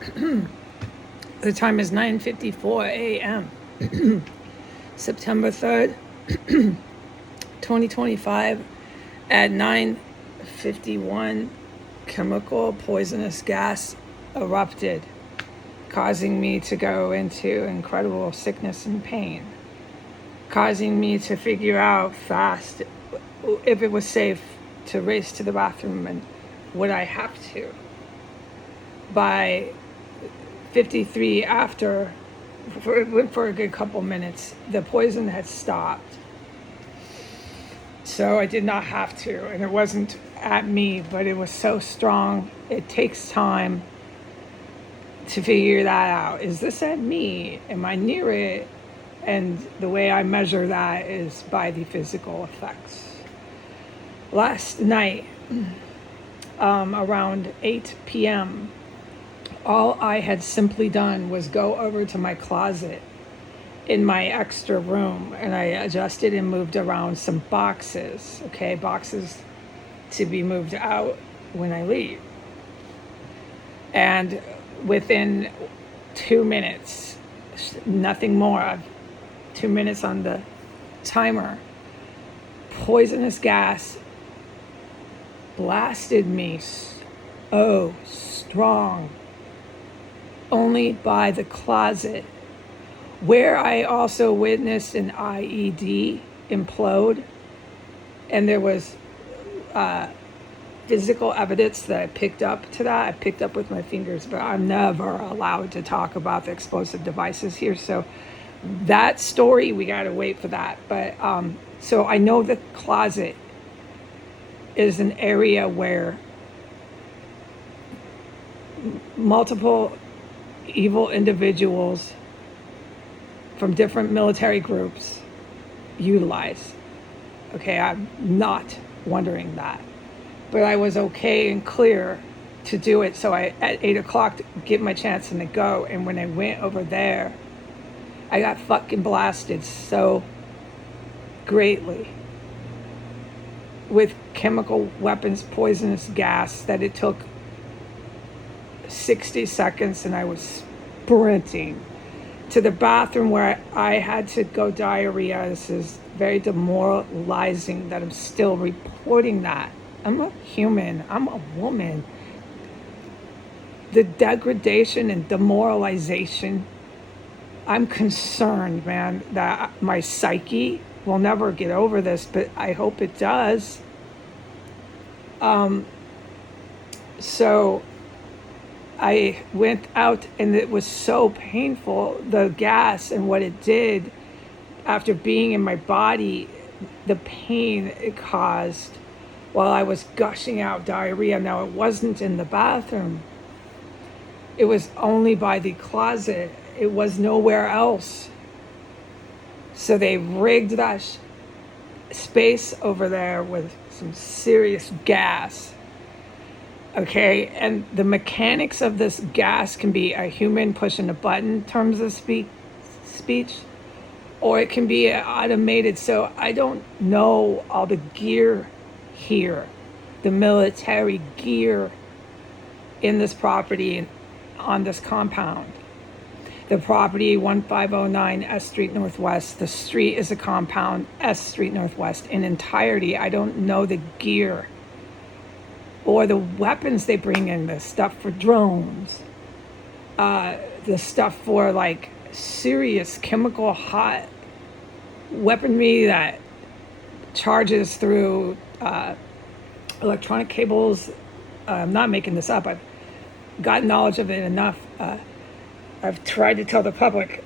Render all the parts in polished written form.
The time is 9:54 a.m. September 3rd, 2025 at 9:51, chemical poisonous gas erupted, causing me to go into incredible sickness and pain, causing me to figure out fast if it was safe to race to the bathroom and would I have to. By 53 after, it went for a good couple minutes, the poison had stopped. So I did not have to, and it wasn't at me, but it was so strong. It takes time to figure that out. Is this at me? Am I near it? And the way I measure that is by the physical effects. Last night, around 8 p.m., all I had simply done was go over to my closet in my extra room, and I adjusted and moved around some boxes, boxes to be moved out when I leave. And within 2 minutes, nothing more, 2 minutes on the timer, poisonous gas blasted me so strong, only by the closet, where I also witnessed an IED implode, and there was physical evidence that I picked up to that. I picked up with my fingers, but I'm never allowed to talk about the explosive devices here. So that story, we got to wait for that. But so I know the closet is an area where multiple evil individuals from different military groups utilize. I'm not wondering that. But I was okay and clear to do it. So I, at 8 o'clock, get my chance and to go. And when I went over there, I got fucking blasted so greatly with chemical weapons, poisonous gas, that it took 60 seconds and I was sprinting to the bathroom where I had to go diarrhea. This is very demoralizing that I'm still reporting that. I'm a human. I'm a woman. The degradation and demoralization, I'm concerned, man, that my psyche will never get over this, but I hope it does. So I went out and it was so painful, the gas and what it did after being in my body, the pain it caused while I was gushing out diarrhea. Now, it wasn't in the bathroom. It was only by the closet. It was nowhere else. So they rigged that space over there with some serious gas. And the mechanics of this gas can be a human pushing a button, terms of speech, or it can be automated. So I don't know all the gear here, the military gear in this property and on this compound. The property, 1509 S Street Northwest. The street is a compound, S Street Northwest. In entirety, I don't know the gear or the weapons they bring in, the stuff for drones, the stuff for like serious chemical hot weaponry that charges through electronic cables. I'm not making this up. I've got knowledge of it enough. I've tried to tell the public.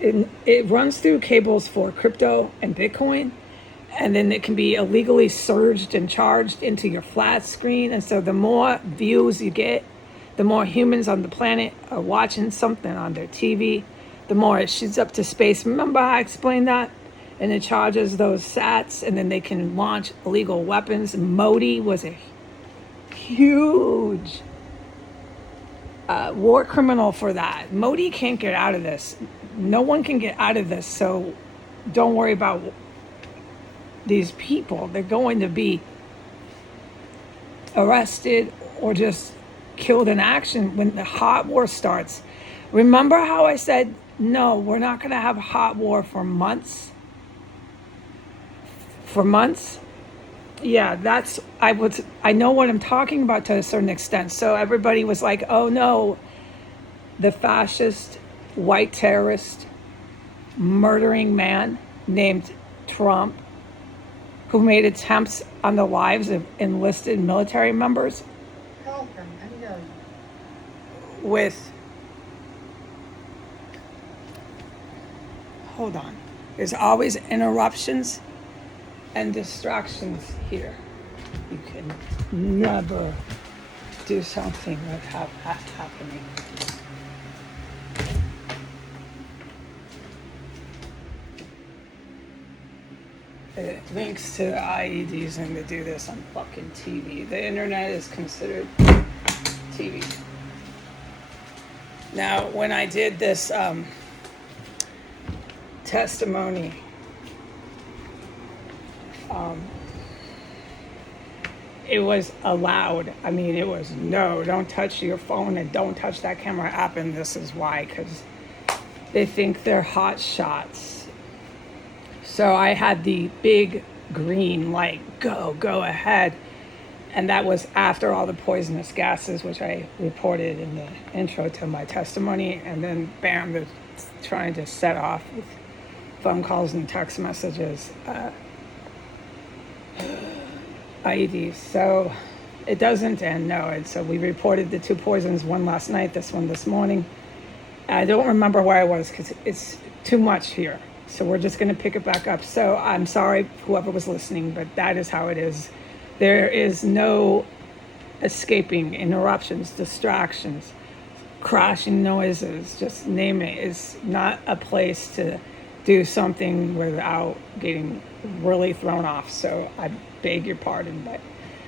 It runs through cables for crypto and Bitcoin, and then it can be illegally surged and charged into your flat screen. And so the more views you get, the more humans on the planet are watching something on their TV, the more it shoots up to space. Remember how I explained that? And it charges those sats, and then they can launch illegal weapons. Modi was a huge war criminal for that. Modi can't get out of this. No one can get out of this. So don't worry about these people. They're going to be arrested or just killed in action when the hot war starts. Remember how I said, no, we're not going to have a hot war for months? For months? Yeah, I know what I'm talking about to a certain extent. So everybody was like, oh no, the fascist, white terrorist, murdering man named Trump, who made attempts on the lives of enlisted military members with, hold on, there's always interruptions and distractions here. You can never do something without that happening. It links to IEDs and to do this on fucking TV. The internet is considered TV. Now, when I did this testimony, it was allowed. I mean, it was, no, don't touch your phone and don't touch that camera app, and this is why, because they think they're hot shots. So I had the big green light, go ahead. And that was after all the poisonous gases, which I reported in the intro to my testimony. And then bam, they're trying to set off with phone calls and text messages, IEDs. So it doesn't end, no. And so we reported the 2 poisons, one last night, this one this morning. I don't remember where I was because it's too much here. So we're just going to pick it back up. So I'm sorry, whoever was listening, but that is how it is. There is no escaping interruptions, distractions, crashing noises, just name it. It's not a place to do something without getting really thrown off. So I beg your pardon, but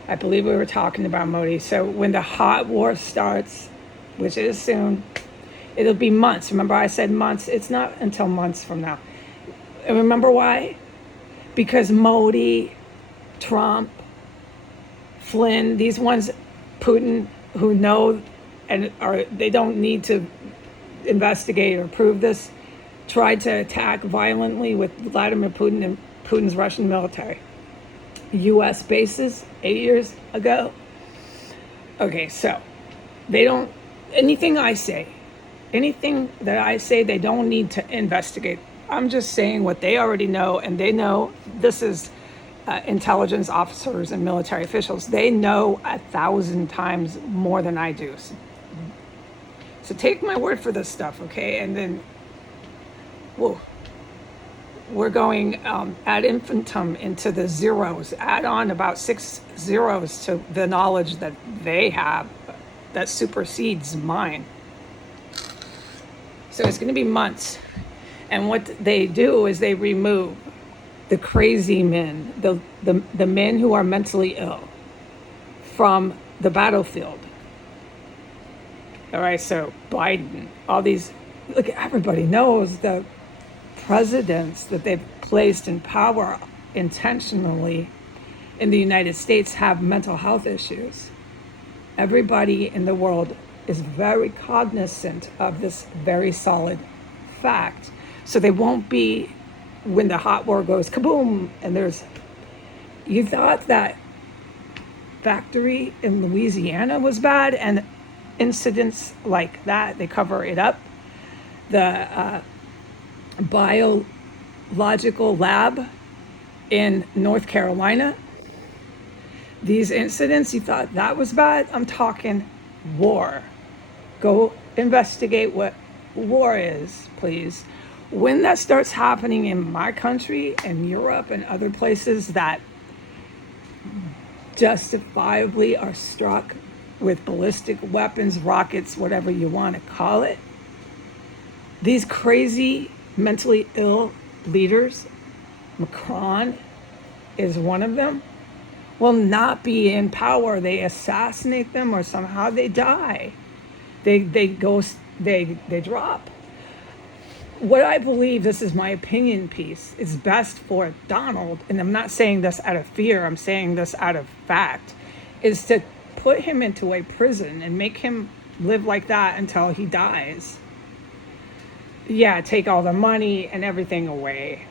I believe we were talking about Modi. So when the hot war starts, which is soon, it'll be months. Remember I said months? It's not until months from now. And remember why? Because Modi, Trump, Flynn, these ones, Putin, who know and they don't need to investigate or prove this, tried to attack violently with Vladimir Putin and Putin's Russian military. U.S. bases 8 years ago. Okay, so they don't, anything that I say, they don't need to investigate. I'm just saying what they already know, and they know this is intelligence officers and military officials. They know 1,000 times more than I do. So take my word for this stuff, okay? And then, whoa, we're going ad infinitum into the zeros. Add on about 6 zeros to the knowledge that they have that supersedes mine. So it's going to be months. And what they do is they remove the crazy men, the men who are mentally ill from the battlefield. All right, so Biden, all these, look, everybody knows the presidents that they've placed in power intentionally in the United States have mental health issues. Everybody in the world is very cognizant of this very solid fact. So they won't be, when the hot war goes kaboom, and you thought that factory in Louisiana was bad, and incidents like that, they cover it up. The biological lab in North Carolina, these incidents, you thought that was bad? I'm talking war. Go investigate what war is, please. When that starts happening in my country and Europe and other places that justifiably are struck with ballistic weapons, rockets, whatever you want to call it, these crazy mentally ill leaders, Macron is one of them, will not be in power. They assassinate them or somehow they die. They drop. What I believe, this is my opinion piece, is best for Donald, and I'm not saying this out of fear, I'm saying this out of fact, is to put him into a prison and make him live like that until he dies. Yeah, take all the money and everything away.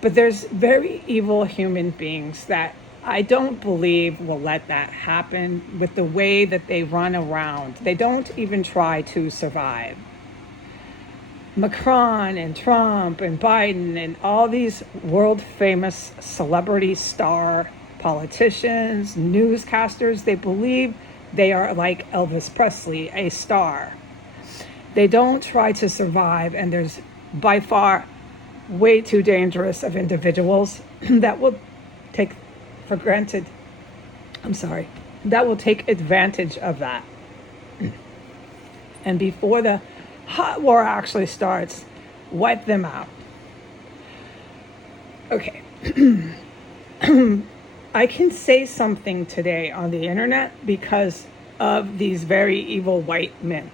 But there's very evil human beings that I don't believe will let that happen with the way that they run around. They don't even try to survive. Macron and Trump and Biden and all these world famous celebrity star politicians, newscasters, they believe they are like Elvis Presley, a star. They don't try to survive, and there's by far way too dangerous of individuals that will take for granted, that will take advantage of that. And before the hot war actually starts, wipe them out. Okay. I can say something today on the internet because of these very evil white men.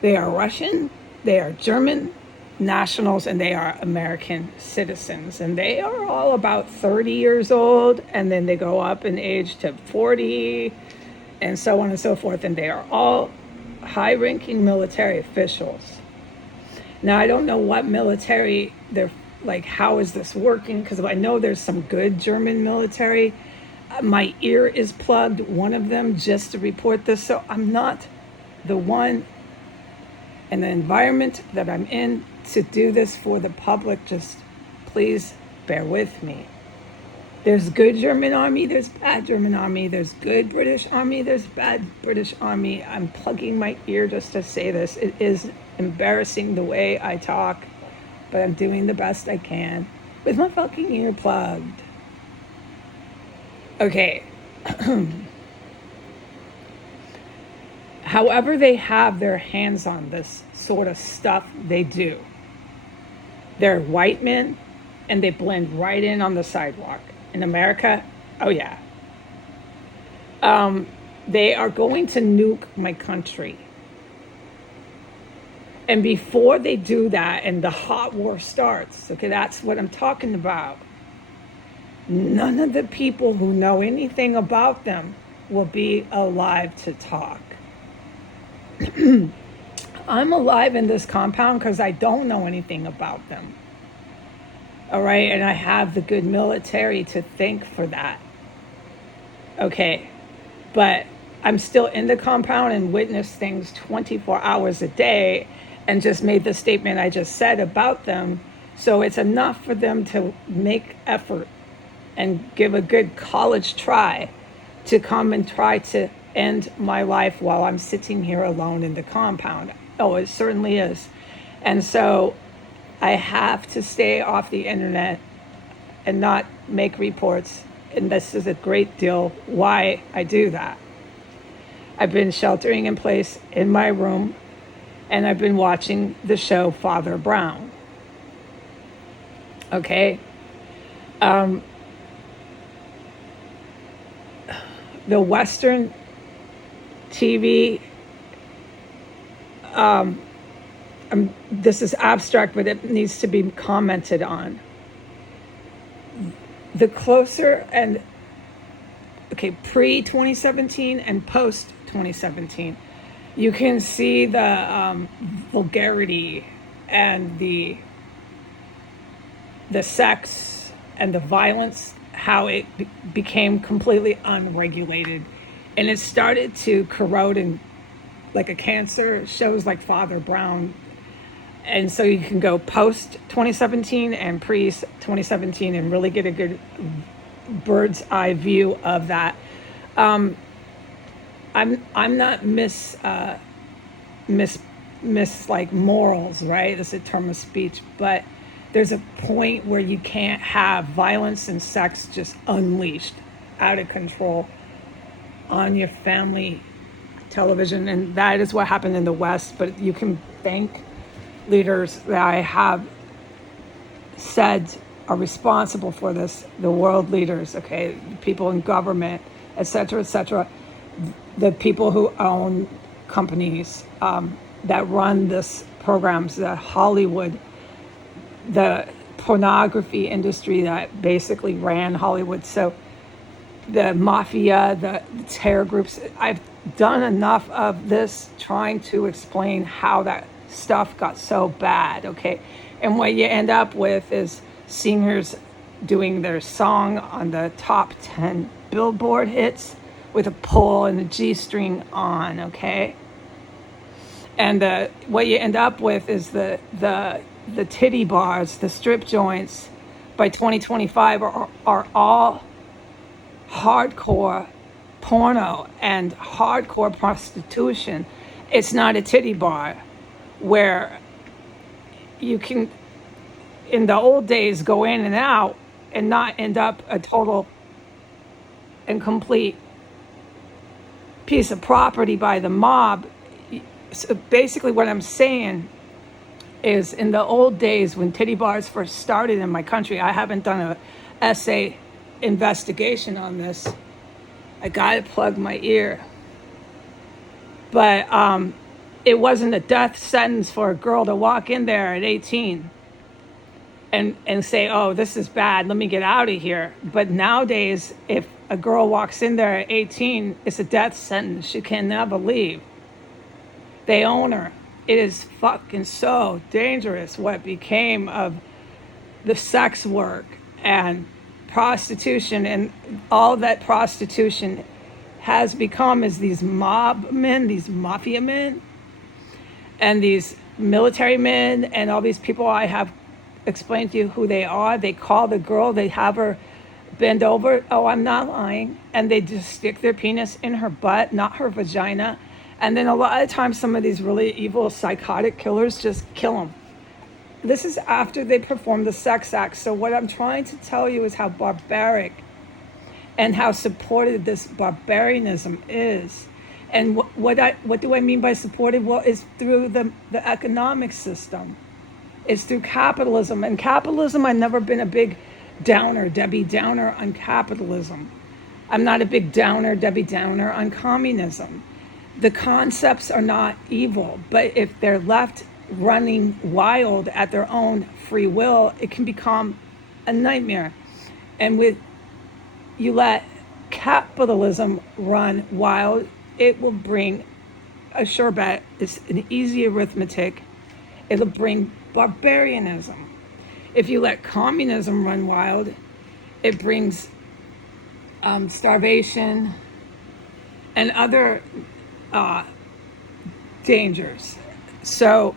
They are Russian, they are German nationals, and they are American citizens. And they are all about 30 years old, and then they go up in age to 40, and so on and so forth. And they are all high-ranking military officials. Now, I don't know what military they're like, how is this working? Because I know there's some good German military. My ear is plugged, one of them, just to report this. So I'm not the one in the environment that I'm in to do this for the public. Just please bear with me. There's good German army, there's bad German army, there's good British army, there's bad British army. I'm plugging my ear just to say this. It is embarrassing the way I talk, but I'm doing the best I can with my fucking ear plugged. Okay. However they have their hands on this sort of stuff, they do. They're white men, and they blend right in on the sidewalk. In America, oh yeah. They are going to nuke my country. And before they do that and the hot war starts, okay, that's what I'm talking about. None of the people who know anything about them will be alive to talk. I'm alive in this compound because I don't know anything about them. All right, and I have the good military to thank for that. Okay, but I'm still in the compound and witness things 24 hours a day, and just made the statement I just said about them. So it's enough for them to make effort and give a good college try to come and try to end my life while I'm sitting here alone in the compound. Oh, it certainly is. And so I have to stay off the internet and not make reports. And this is a great deal why I do that. I've been sheltering in place in my room, and I've been watching the show Father Brown. Okay. The Western TV, this is abstract, but it needs to be commented on. The closer and, pre-2017 and post-2017, you can see the vulgarity and the sex and the violence, how it became completely unregulated. And it started to corrode and like a cancer, shows like Father Brown. And so you can go post 2017 and pre 2017 and really get a good bird's eye view of that. I'm not miss like morals, right? That's a term of speech, but there's a point where you can't have violence and sex just unleashed out of control on your family television. And that is what happened in the West. But you can thank leaders that I have said are responsible for this, the world leaders, okay, people in government, etc., the people who own companies that run this programs, the Hollywood, the pornography industry that basically ran Hollywood. So the mafia, the terror groups. I've done enough of this trying to explain how that stuff got so bad, okay? And what you end up with is singers doing their song on the top 10 Billboard hits with a pull and a G string on, okay? And what you end up with is the titty bars, the strip joints by 2025 are all hardcore porno and hardcore prostitution. It's not a titty bar where you can, in the old days, go in and out and not end up a total and complete piece of property by the mob. So basically what I'm saying is, in the old days when titty bars first started in my country, I haven't done a essay investigation on this. I gotta plug my ear. But it wasn't a death sentence for a girl to walk in there at 18 and say, oh, this is bad, let me get out of here. But nowadays, if a girl walks in there at 18, it's a death sentence. She can never leave. They own her. It is fucking so dangerous what became of the sex work and prostitution, and all that prostitution has become is these mob men, these mafia men, and these military men, and all these people I have explained to you who they are. They call the girl, they have her bend over. Oh, I'm not lying. And they just stick their penis in her butt, not her vagina. And then a lot of times some of these really evil psychotic killers just kill them. This is after they perform the sex act. So what I'm trying to tell you is how barbaric and how supported this barbarianism is. And what do I mean by supported? Well, it's through the economic system. It's through capitalism. And capitalism, I've never been a big downer, Debbie Downer on capitalism. I'm not a big downer, Debbie Downer on communism. The concepts are not evil, but if they're left running wild at their own free will, it can become a nightmare. And you let capitalism run wild, it will bring, a sure bet, it's an easy arithmetic, it'll bring barbarianism. If you let communism run wild, it brings starvation and other dangers. So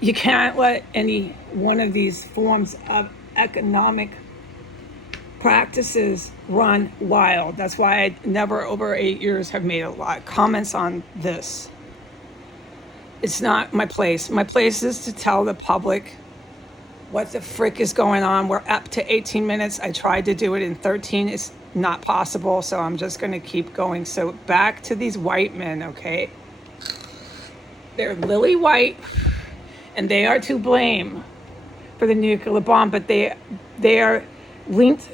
you can't let any one of these forms of economic practices run wild. That's why I never over 8 years have made a lot of comments on this. It's not my place. My place is to tell the public what the frick is going on. We're up to 18 minutes. I tried to do it in 13. It's not possible, so I'm just going to keep going. So back to these white men, okay? They're lily white, and they are to blame for the nuclear bomb, but they are linked,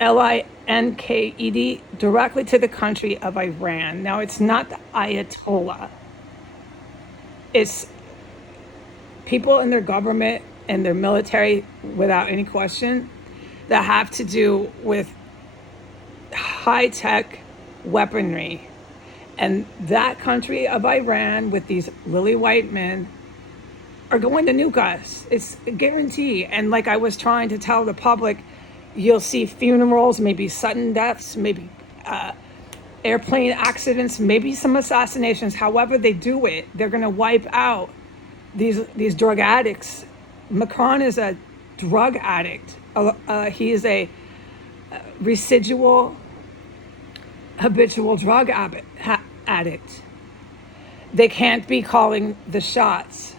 linked, directly to the country of Iran. Now, it's not the Ayatollah. It's people in their government and their military, without any question, that have to do with high-tech weaponry. And that country of Iran, with these lily white men, are going to nuke us. It's a guarantee. And like I was trying to tell the public, you'll see funerals, maybe sudden deaths, maybe airplane accidents, maybe some assassinations. However they do it, they're going to wipe out these drug addicts. Macron is a drug addict. He is a residual, habitual drug addict. They can't be calling the shots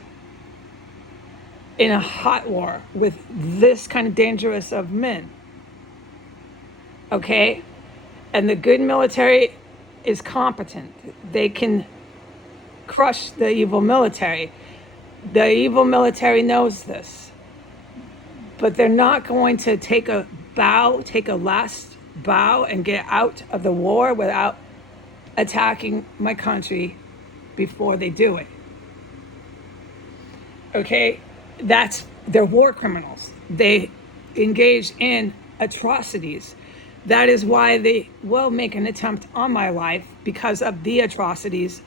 in a hot war with this kind of dangerous of men. Okay? And the good military is competent. They can crush the evil military. The evil military knows this. But they're not going to take a last bow and get out of the war without attacking my country before they do it. Okay? They're war criminals. They engage in atrocities. That is why they will make an attempt on my life, because of the atrocities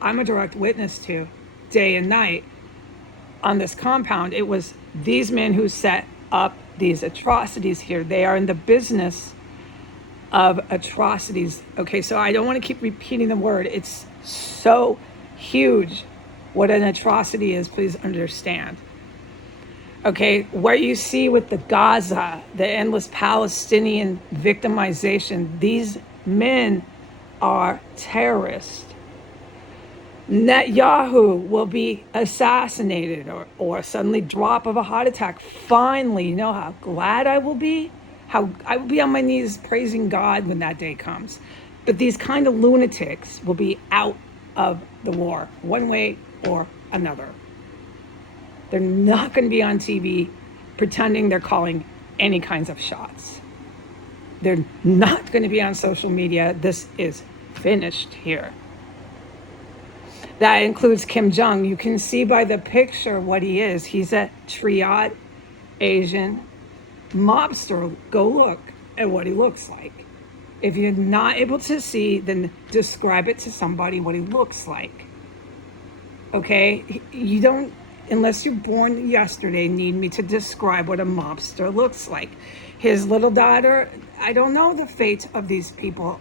I'm a direct witness to day and night on this compound. It was these men who set up these atrocities here. They are in the business of atrocities. Okay, so I don't want to keep repeating the word. It's so huge what an atrocity is. Please understand. Okay, what you see with the Gaza, the endless Palestinian victimization, these men are terrorists. Netanyahu will be assassinated or suddenly drop of a heart attack. Finally, you know how glad I will be? How I will be on my knees praising God when that day comes. But these kind of lunatics will be out of the war, one way or another. They're not going to be on TV pretending they're calling any kinds of shots. They're not going to be on social media. This is finished here. That includes Kim Jong. You can see by the picture what he is. He's a triad Asian mobster. Go look at what he looks like. If you're not able to see, then describe it to somebody what he looks like. Okay? You don't, unless you're born yesterday, need me to describe what a mobster looks like. His little daughter, I don't know the fate of these people.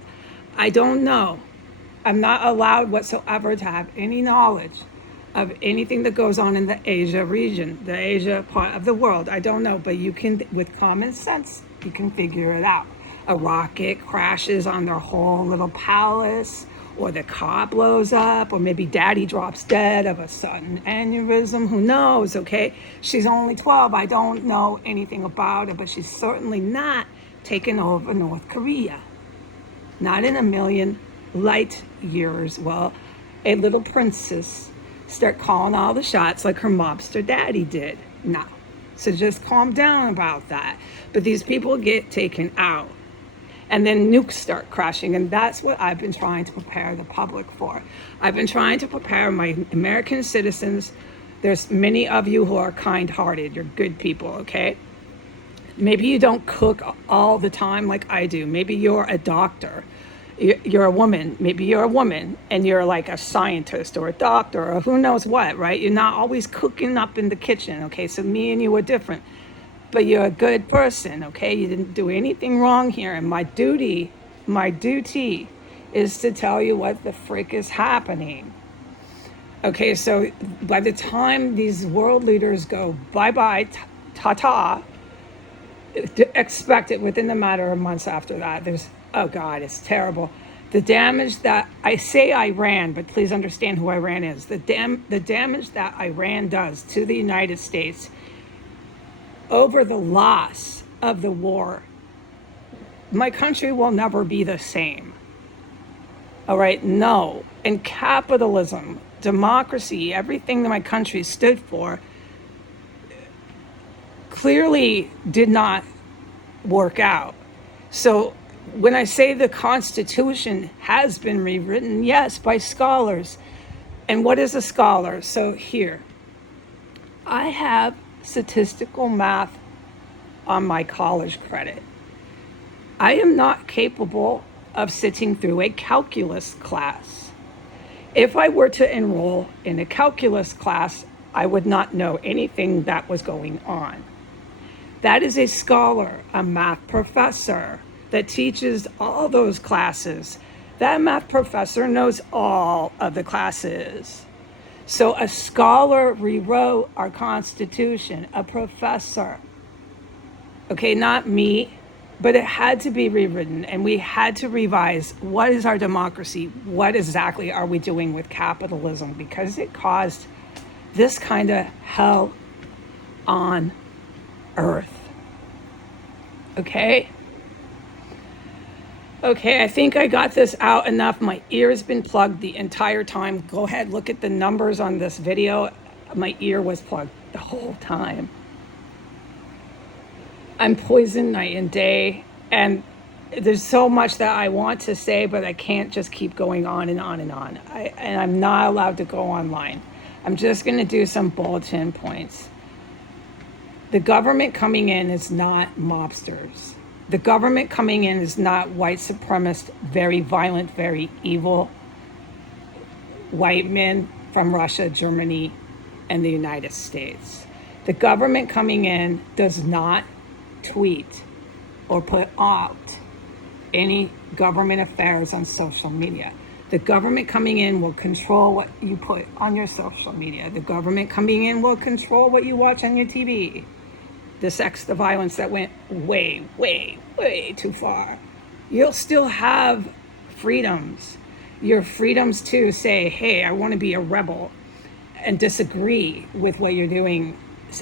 I don't know. I'm not allowed whatsoever to have any knowledge of anything that goes on in the Asia region, the Asia part of the world. I don't know, but you can, with common sense, you can figure it out. A rocket crashes on their whole little palace, or the car blows up, or maybe daddy drops dead of a sudden aneurysm. Who knows, okay? She's only 12. I don't know anything about her, but she's certainly not taking over North Korea. Not in a million light years. Well, a little princess start calling all the shots like her mobster daddy did. No. So just calm down about that. But these people get taken out. And then nukes start crashing. And that's what I've been trying to prepare the public for. I've been trying to prepare my American citizens. There's many of you who are kind-hearted. You're good people, okay? Maybe you don't cook all the time like I do. Maybe you're a doctor. You're a woman. Maybe you're a woman and you're like a scientist or a doctor or who knows what, right? You're not always cooking up in the kitchen, okay? So me and you are different. But you're a good person, okay? You didn't do anything wrong here. And my duty is to tell you what the frick is happening. Okay, so by the time these world leaders go bye-bye, ta-ta, expect it within the matter of months after that. Oh God, it's terrible. The damage that, I say Iran, but please understand who Iran is. The damage that Iran does to the United States over the loss of the war, my country will never be the same. All right, no. And capitalism, democracy, everything that my country stood for clearly did not work out. So when I say the Constitution has been rewritten, yes, by scholars. And what is a scholar? So here, I have statistical math on my college credit. I am not capable of sitting through a calculus class. If I were to enroll in a calculus class, I would not know anything that was going on. That is a scholar, a math professor that teaches all those classes. That math professor knows all of the classes. So a scholar rewrote our Constitution, a professor. Okay, not me, but it had to be rewritten and we had to revise what is our democracy? What exactly are we doing with capitalism? Because it caused this kind of hell on earth. Okay? Okay, I think I got this out enough. My ear has been plugged the entire time. Go ahead, look at the numbers on this video. My ear was plugged the whole time. I'm poisoned night and day, and there's so much that I want to say, but I can't just keep going on and on and on. And I'm not allowed to go online. I'm just going to do some bulletin points. The government coming in is not mobsters. The government coming in is not white supremacist, very violent, very evil white men from Russia, Germany, and the United States. The government coming in does not tweet or put out any government affairs on social media. The government coming in will control what you put on your social media. The government coming in will control what you watch on your TV. The sex, the violence that went way, way, way too far. You'll still have freedoms. Your freedoms to say, hey, I want to be a rebel and disagree with what you're doing,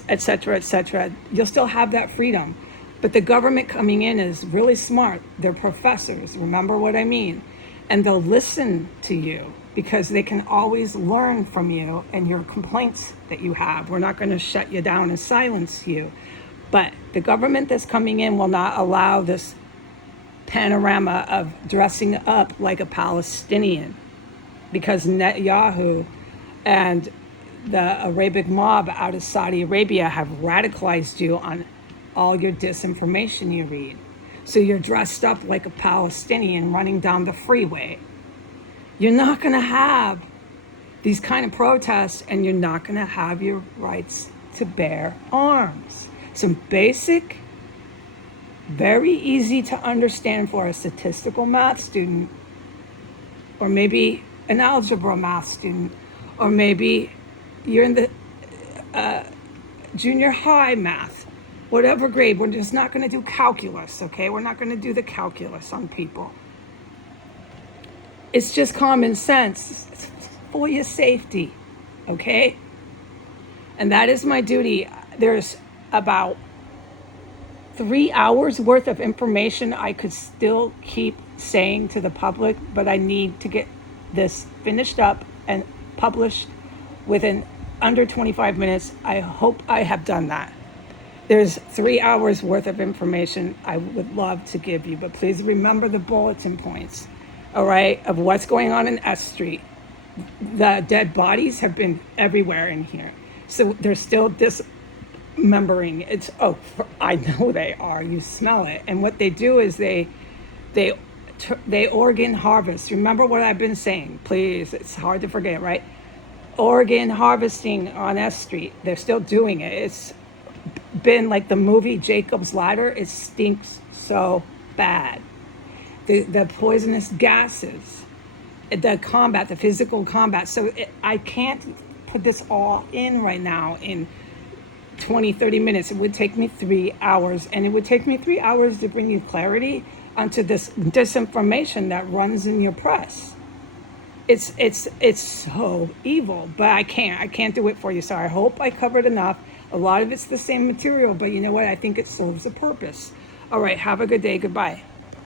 etc., etc. You'll still have that freedom. But the government coming in is really smart. They're professors, remember what I mean? And they'll listen to you because they can always learn from you and your complaints that you have. We're not going to shut you down and silence you. But the government that's coming in will not allow this panorama of dressing up like a Palestinian, because Netanyahu and the Arabic mob out of Saudi Arabia have radicalized you on all your disinformation you read. So you're dressed up like a Palestinian running down the freeway. You're not going to have these kind of protests, and you're not going to have your rights to bear arms. Some basic, very easy to understand for a statistical math student, or maybe an algebra math student, or maybe you're in the junior high math, whatever grade. We're just not going to do calculus, okay? We're not going to do the calculus on people. It's just common sense. It's for your safety, okay? And that is my duty. There's about 3 hours worth of information I could still keep saying to the public, but I need to get this finished up and published within under 25 minutes. I hope I have done that. There's 3 hours worth of information I would love to give you, but please remember the bulletin points, all right, of what's going on in S Street. The dead bodies have been everywhere in here. So there's still dismembering. I know they are. You smell it. And what they do is they organ harvest. Remember what I've been saying, please. It's hard to forget, right? Organ harvesting on S Street. They're still doing it. It's been like the movie Jacob's Ladder. It stinks so bad. The poisonous gases, the physical combat. So I can't put this all in right now in 20, 30 minutes. It would take me 3 hours, and it would take me 3 hours to bring you clarity onto this disinformation that runs in your press. It's so evil, but I can't do it for you. So I hope I covered enough. A lot of it's the same material, but you know what? I think it serves a purpose. All right, have a good day. Goodbye.